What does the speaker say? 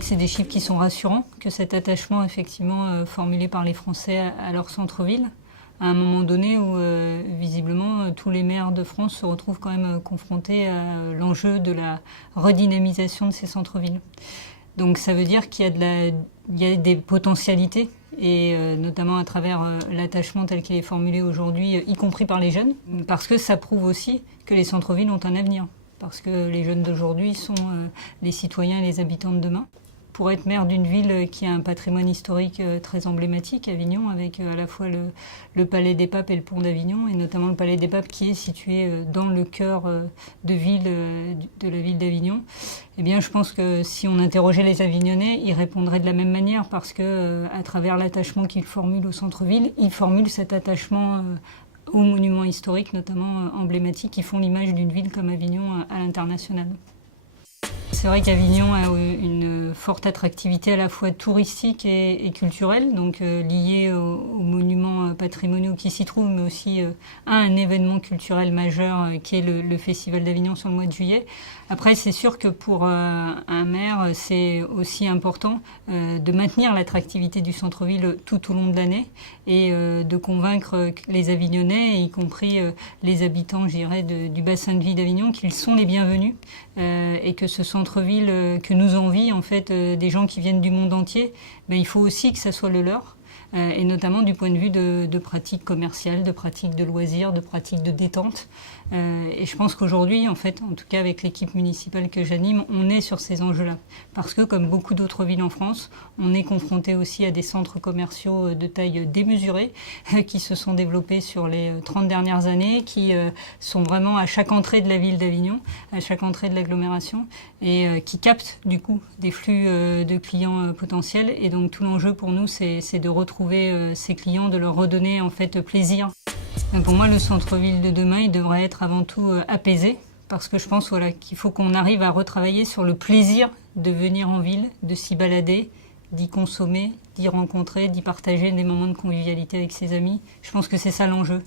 que c'est des chiffres qui sont rassurants, que cet attachement effectivement formulé par les Français à leur centre-ville, à un moment donné où visiblement tous les maires de France se retrouvent quand même confrontés à l'enjeu de la redynamisation de ces centres-villes. Donc ça veut dire qu'il y a des potentialités, et notamment à travers l'attachement tel qu'il est formulé aujourd'hui, y compris par les jeunes, parce que ça prouve aussi que les centres-villes ont un avenir, parce que les jeunes d'aujourd'hui sont les citoyens et les habitants de demain. Pour être maire d'une ville qui a un patrimoine historique très emblématique, Avignon, avec à la fois le Palais des Papes et le Pont d'Avignon, et notamment le Palais des Papes qui est situé dans le cœur de la ville d'Avignon, eh bien, je pense que si on interrogeait les Avignonnais, ils répondraient de la même manière, parce que à travers l'attachement qu'ils formulent au centre-ville, ils formulent cet attachement aux monuments historiques, notamment emblématiques, qui font l'image d'une ville comme Avignon à l'international. C'est vrai qu'Avignon a une forte attractivité à la fois touristique et culturelle, donc liée aux monuments patrimoniaux qui s'y trouvent, mais aussi à un événement culturel majeur qui est le Festival d'Avignon sur le mois de juillet. Après, c'est sûr que pour un maire, c'est aussi important de maintenir l'attractivité du centre-ville tout au long de l'année et de convaincre les Avignonnais, y compris les habitants, je dirais, du bassin de vie d'Avignon, qu'ils sont les bienvenus et que ce centre-ville que nous envient en fait des gens qui viennent du monde entier, ben, il faut aussi que ça soit le leur. Et notamment du point de vue de pratiques commerciales, de pratiques de loisirs, de pratiques de détente. Et je pense qu'aujourd'hui, en fait, en tout cas avec l'équipe municipale que j'anime, on est sur ces enjeux-là. Parce que, comme beaucoup d'autres villes en France, on est confronté aussi à des centres commerciaux de taille démesurée qui se sont développés sur les 30 dernières années, qui sont vraiment à chaque entrée de la ville d'Avignon, à chaque entrée de l'agglomération, et qui captent du coup des flux de clients potentiels. Et donc tout l'enjeu pour nous, c'est de retrouver ces clients, de leur redonner en fait plaisir. Pour moi, le centre-ville de demain, il devrait être avant tout apaisé, parce que je pense voilà, qu'il faut qu'on arrive à retravailler sur le plaisir de venir en ville, de s'y balader, d'y consommer, d'y rencontrer, d'y partager des moments de convivialité avec ses amis. Je pense que c'est ça l'enjeu.